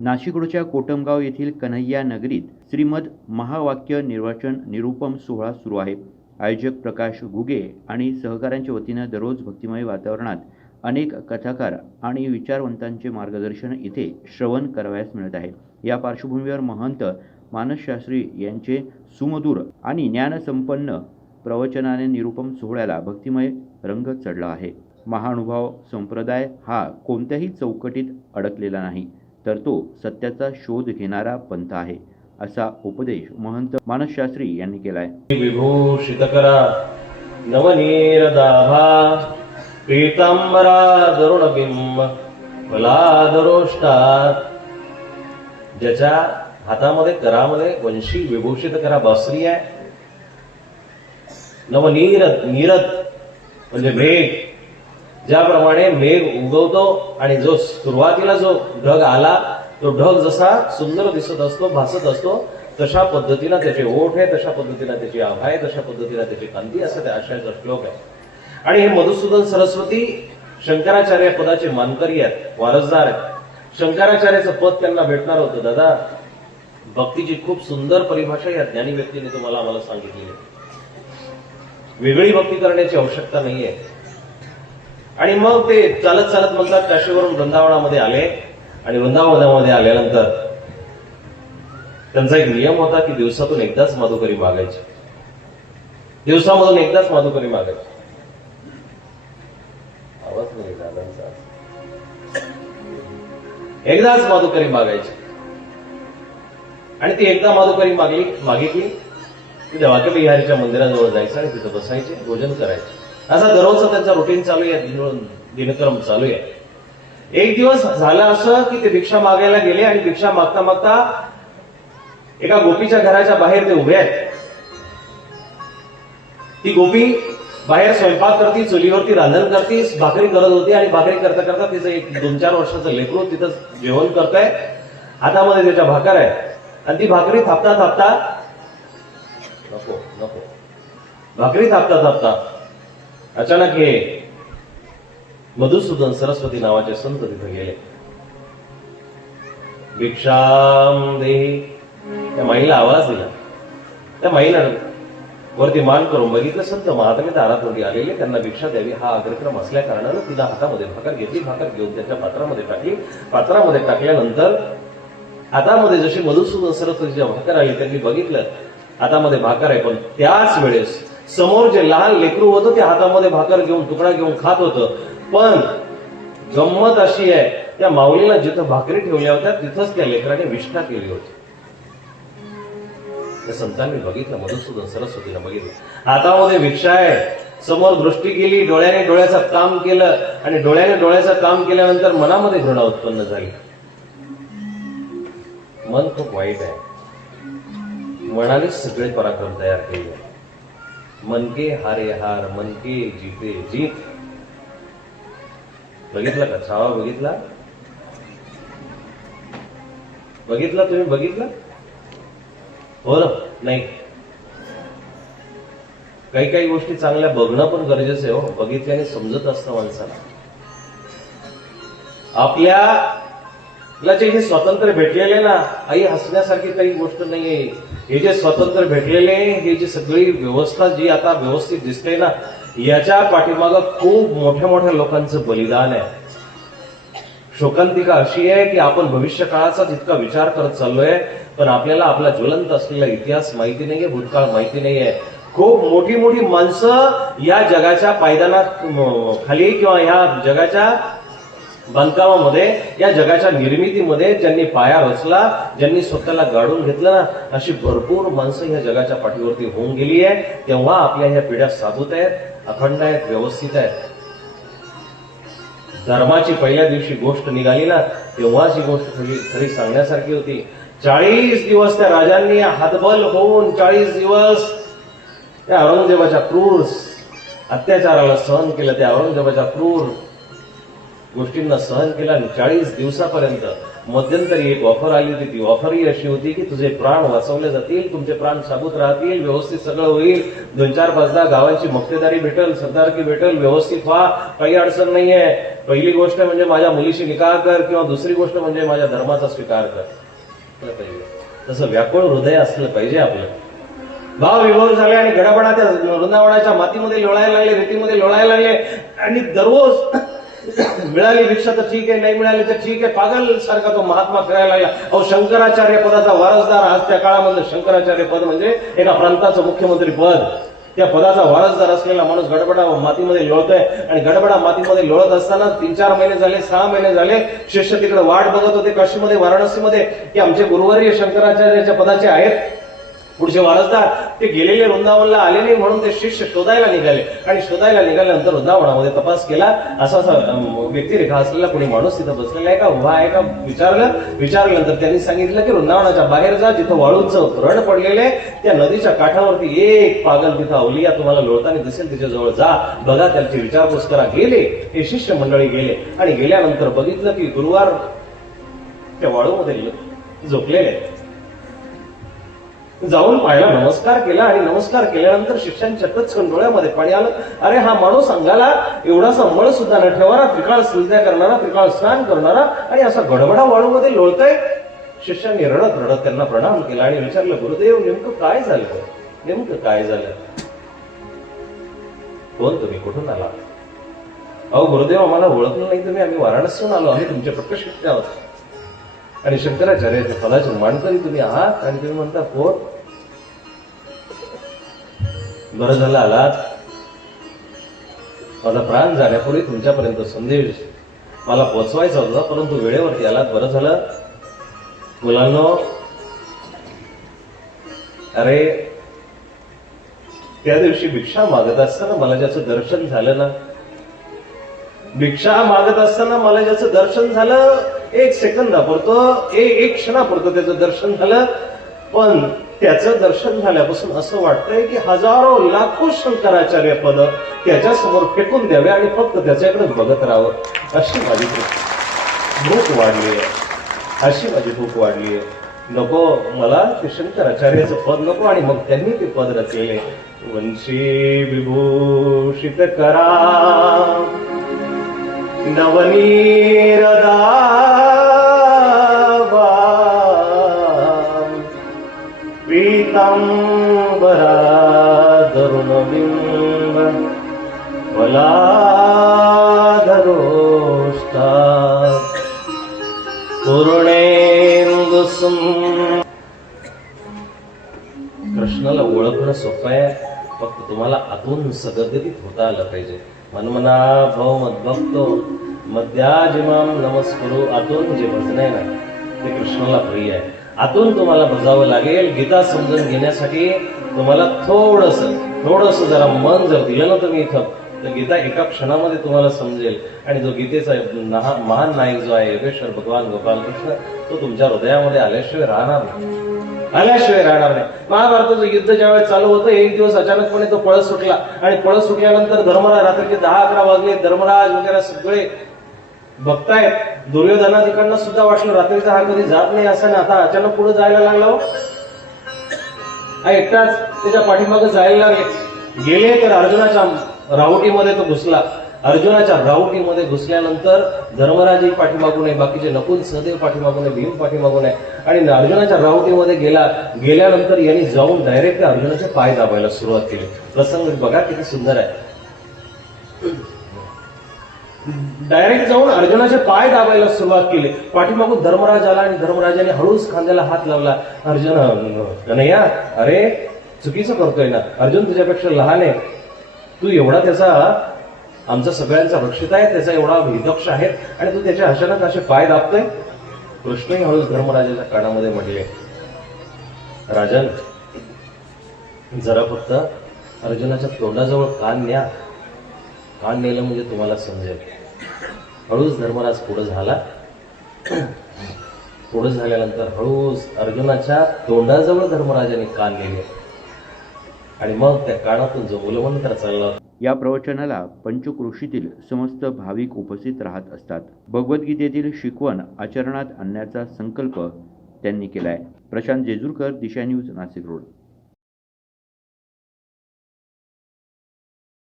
नाशिकरोडच्या कोटमगाव येथील कन्हैया नगरीत श्रीमद महावाक्य निर्वाचन निरूपम सोहळा सुरू आहे. आयोजक प्रकाश घुगे आणि सहकाऱ्यांच्या वतीनं दररोज भक्तिमय वातावरणात अनेक कथाकार आणि विचारवंतांचे मार्गदर्शन इथे श्रवण करावयास मिळत आहे. या पार्श्वभूमीवर महंत मानसशास्त्री यांचे सुमधुर आणि ज्ञानसंपन्न प्रवचनाने निरूपम सोहळ्याला भक्तिमय रंग चढला आहे. महानुभाव संप्रदाय हा कोणत्याही चौकटीत अडकलेला नाही. तर तो सत्याचा शोध घेणारा पंथ आहे असा उपदेश महंत मानसशास्त्री यांनी केला आहे नवनीर दाभा पीतांबरा दरुणबिंब फलादरोष्टात ज्याच्या हातामध्ये करामध्ये वंशी विभूषित करा बासरी आहे. नवनीरत नीरत म्हणजे भेट. ज्याप्रमाणे मेघ उगवतो आणि जो सुरुवातीला जो ढग आला तो ढग जसा सुंदर दिसत असतो भासत असतो तशा पद्धतीला त्याचे ओठ आहे तशा पद्धतीनं त्याची आभा आहे तशा पद्धतीला त्याची कांती असं त्या आशयाचा श्लोक आहे. आणि हे मधुसूदन सरस्वती शंकराचार्य पदाचे मानकरी आहेत वारसदार आहेत. शंकराचार्याचं पद त्यांना भेटणार होतं. दादा भक्तीची खूप सुंदर परिभाषा या ज्ञानी व्यक्तीने तुम्हाला आम्हाला सांगितली वेगळी भक्ती करण्याची आवश्यकता नाहीये. आणि मग ते चालत चालत म्हणतात काशीवरून वृंदावनामध्ये आले. आणि वृंदावनामध्ये आल्यानंतर त्यांचा एक नियम होता की दिवसातून एकदाच माधुकरी मागायची. दिवसामधून एकदाच माधुकरी मागायची. आवाज नाही दादांचा. एकदाच माधुकरी मागायची. आणि ती एकदा माधुकरी मागली मागितली की देवाच्या बिहारीच्या मंदिराजवळ जायचं आणि तिथं बसायचे भोजन करायचे. असा दररोजचा त्यांचा रुटीन चालू आहे दिन- दिनक्रम चालू आहे. एक दिवस झालं असं की ते भिक्षा मागायला गेले आणि भिक्षा मागता मागता एका गोपीच्या घराच्या बाहेर ते उभे आहेत. ती गोपी बाहेर स्वयंपाक करती चुलीवरती रांधण करती भाकरी करत होती आणि भाकरी करता करता तिचं एक दोन चार वर्षाचं लेकरू तिथं जेवण करतंय. हातामध्ये त्याच्या भाकर आहे. आणि ती भाकरी थापता थापता नको नको. भाकरी थापता थापता अचानक हे मधुसूदन सरस्वती नावाचे संत तिथे गेले. भिक्षाम देही. त्या माईला आवाज दिला. त्या माईनं वरती मान करून बघितलं संत महात्मे दारातवरती आलेले त्यांना भिक्षा द्यावी हा अग्रक्रम असल्या कारणानं तिला हातामध्ये भाकर घेतली भाकर घेऊन त्याच्या पात्रामध्ये टाकली. पात्रामध्ये टाकल्यानंतर हातामध्ये जशी मधुसूदन सरस्वतीच्या भाकर आली त्यांनी बघितलं. हातामध्ये भाकर आहे पण त्याच वेळेस समोर जे लहान लेकरू होतं ते हातामध्ये भाकर घेऊन तुकडा घेऊन खात होतं. पण गंमत अशी आहे त्या माऊलीला जिथं भाकरी ठेवल्या होत्या तिथंच त्या लेकराने विष्ठा केली होती. त्या संतांनी बघितलं मधुसूदन सरस्वतीनं बघितलं. हातामध्ये भिक्षा आहे. समोर दृष्टी केली डोळ्याने डोळ्याचं काम केलं आणि डोळ्याने डोळ्याचं काम केल्यानंतर मनामध्ये घृणा उत्पन्न झाली. मन खूप वाईट आहे. मनाने सगळे पराक्रम तयार केले. मनके हारे हार मनके जिते जीत. बघितला का? छावा बघितला? बघितला तुम्ही? बघितला? हो ना? नाही. काही काही गोष्टी चांगल्या बघणं पण गरजेचं आहे हो. बघितल्याने समजत असतं माणसाला. आपल्या तिला जे हे स्वातंत्र्य भेटलेले ना आई हसण्यासारखी काही गोष्ट नाहीये. हे जे स्वातंत्र्य भेटलेले हे जी सगळी व्यवस्था जी आता व्यवस्थित दिसते ना याच्या पाठीमागं खूप मोठ्या मोठ्या लोकांचं बलिदान आहे. शोकांतिका अशी आहे की आपण भविष्य काळाचा जितका विचार करत चाललोय पण आपल्याला आपला ज्वलंत असलेला इतिहास माहिती नाहीये भूतकाळ माहिती नाहीये. खूप मोठी मोठी माणसं या जगाच्या पायदानात खाली किंवा या जगाच्या बांधकामामध्ये या जगाच्या निर्मितीमध्ये ज्यांनी पाया रचला ज्यांनी स्वतःला गाडून घेतलं ना अशी भरपूर माणसं ह्या जगाच्या पाठीवरती होऊन गेली आहे तेव्हा आपल्या ह्या पिढ्या साधूत आहेत अखंड आहेत व्यवस्थित आहेत. धर्माची पहिल्या दिवशी गोष्ट निघाली ना तेव्हाच ही गोष्ट खरी खरी सांगण्यासारखी होती. चाळीस दिवस त्या राजांनी हातबल होऊन चाळीस दिवस त्या औरंगजेबाच्या क्रूर अत्याचाराला सहन केलं. त्या औरंगजेबाच्या क्रूर गोष्टींना सहन केला आणि चाळीस दिवसापर्यंत मध्यंतरी एक ऑफर आली होती. ती ऑफर ही अशी होती की तुझे प्राण वाचवले जातील तुमचे प्राण साबूत राहतील व्यवस्थित सगळं होईल. दोन चार पाचदा गावांची मक्तेदारी भेटेल सरदारकी भेटेल व्यवस्थित व्हा काही अडचण नाहीये. पहिली गोष्ट म्हणजे माझ्या मुलीशी निकाह कर किंवा दुसरी गोष्ट म्हणजे माझ्या धर्माचा स्वीकार कर. तसं व्याकुळ हृदय असलं पाहिजे आपलं. भाव विभोर झाले आणि गडाबडा त्या वृंदावनाच्या मातीमध्ये लोळायला लागले रेतीमध्ये लोळायला लागले. आणि दररोज मिळाली भिक्षा तर ठीक आहे नाही मिळाली तर ठीक आहे. पागल सारखा तो महात्मा फिरायला लागला. अहो शंकराचार्य पदाचा वारसदार आज त्या काळामधलं शंकराचार्य पद म्हणजे एका प्रांताचं मुख्यमंत्री पद. त्या पदाचा वारसदार असलेला माणूस गडबडा मातीमध्ये लोळतोय आणि गडबडा मातीमध्ये लोळत असताना तीन चार महिने झाले सहा महिने झाले शिष्य तिकडे वाट बघत होते काशीमध्ये वाराणसीमध्ये. की आमचे गुरुवारी शंकराचार्याच्या पदाचे आहेत. पुढचे वारसदार ते गेलेले वृंदावनला आले नाही म्हणून ते शिष्य शोधायला निघाले. आणि शोधायला निघाल्यानंतर वृंदावनामध्ये तपास केला. असा असा व्यक्तिरेखा असलेला कोणी माणूस तिथं बसलेला आहे का? उभा आहे का? विचारलं. विचारल्यानंतर त्यांनी सांगितलं की वृंदावनाच्या बाहेर जा. जिथं वाळूंचं रण पडलेले त्या नदीच्या काठावरती एक पागल तिथं अवलिया तुम्हाला लोळताना दिसेल. तिच्याजवळ जा. बघा त्याची विचारपूस करा. गेले. हे शिष्य मंडळी गेले. आणि गेल्यानंतर बघितलं की गुरुवार त्या वाळूमध्ये झोपलेले आहेत. जाऊन पाहिला नमस्कार केला आणि नमस्कार केल्यानंतर शिक्षण टचकन डोळ्यामध्ये पाणी आलं. अरे हा माणूस अंगाला एवढासा मळ सुद्धा न ठेवणारा त्रिकाळ स्मृत्या करणारा त्रिकाळ स्नान करणारा आणि असा गडबडा वाळूमध्ये लोळतय. शिष्याने रडत रडत त्यांना प्रणाम केला आणि विचारलं गुरुदेव नेमकं काय झालं? नेमकं काय झालं? कोण तुम्ही? कुठून आला? अहो गुरुदेव आम्हाला ओळखलं नाही तुम्ही. आम्ही वाराणसीहून आलो. आम्ही तुमच्या प्रकट आहोत. आणि शंकराचार्याच्या फलाचे मानकरी तुम्ही आहात आणि तुम्ही म्हणता कोण? बरं झालं आलात? माझा प्राण जाण्यापूर्वी तुमच्यापर्यंत संदेश मला पोचवायचा होता परंतु वेळेवरती आलात बरं झालं? मुलांनो अरे त्या दिवशी भिक्षा मागत असताना मला ज्याचं दर्शन झालं ना भिक्षा मागत असताना मला ज्याचं दर्शन झालं एक सेकंदापुरतं एक क्षणापुरतं त्याचं दर्शन झालं पण त्याचं दर्शन झाल्यापासून असं वाटतंय की हजारो लाखो शंकराचार्य पद त्याच्यासमोर फेकून द्यावे आणि फक्त त्याच्याकडे बघत राहावं अशी माझी भूक. भूक वाढली आहे अशी माझी भूक वाढली आहे नको मला ते शंकराचार्याचं पद नको आणि मग त्यांनी ते पद रचलेले. वंशी विभूषित करा. नवनीरदावा तरुणबिंब वलाधरोष्ठा पूर्णेन्दुसुम कृष्णाला ओळखणं सोपं आहे फक्त तुम्हाला आतून सगद्गतीत होता आलं पाहिजे. मनमना भव मद्भक्तो मध्याजिमाम नमस्कुरु आतून जे भजन आहे ना ते कृष्णाला प्रिय आहे. आतून तुम्हाला बजावं लागेल. गीता समजून घेण्यासाठी तुम्हाला थोडस थोडस जरा मन जर दिलं ना तुम्ही इथं तर गीता एका क्षणामध्ये तुम्हाला समजेल. आणि जो गीतेचा महान नायक जो आहे योगेश्वर भगवान गोपालकृष्ण तो तुमच्या हृदयामध्ये आल्याशिवाय राहणार नाही. आल्याशिवाय राहणार नाही. महाभारताचं युद्ध ज्यावेळेस चालू होतं एक दिवस अचानकपणे तो पळस सुटला. आणि पळस सुटल्यानंतर धर्मराज रात्रीचे दहा अकरा वाजले धर्मराज वगैरे सगळे बघतायत दुर्योधनाधिकांना सुद्धा वाटलं रात्रीचा हा कधी जात नाही असं ना. आता अचानक पुढे जायला लागला हो. हा एकटाच त्याच्या पाठीमागे जायला लागले. गेले तर अर्जुनाच्या राहुटीमध्ये तो घुसला. अर्जुनाच्या राहुटीमध्ये घुसल्यानंतर धर्मराजही पाठीमागून आहे बाकीचे नकुल सहदेव पाठीमागून आहे भीम पाठीमागून आहे. आणि अर्जुनाच्या रावटीमध्ये गेला. गेल्यानंतर यांनी जाऊन डायरेक्ट अर्जुनाचे पाय दाबायला सुरुवात केली. प्रसंग बघा किती सुंदर आहे. डायरेक्ट जाऊन अर्जुनाचे पाय दाबायला सुरुवात केली. पाठीमागून धर्मराज आला आणि धर्मराजाने हळूच खांद्याला हात लावला. अर्जुन कन्हैया अरे चुकीचं करतोय ना. अर्जुन तुझ्यापेक्षा लहान आहे. तू एवढा त्याचा आमचा सगळ्यांचा रक्षित आहे त्याचा एवढा विदक्ष आहे आणि तू त्याच्या अचानक असे पाय दाबतोय? कृष्णही हळूच धर्मराजाच्या कानामध्ये म्हटले राजन जरा फक्त अर्जुनाच्या तोंडाजवळ कान न्या. कान नेलं म्हणजे तुम्हाला समजेल. हळूच धर्मराज पुढे झाला. पुढे झाल्यानंतर हळूच अर्जुनाच्या तोंडाजवळ धर्मराजाने कान नेले आणि मग त्या कानातून जो मूलमंत्र चालला या प्रवचनाला पंचकृषीतील समस्त भाविक उपस्थित राहत असतात. भगवद्गीतेतील शिकवण आचरणात आणण्याचा संकल्प त्यांनी केलाय. Prashant Jejurkar Disha news Nashik road.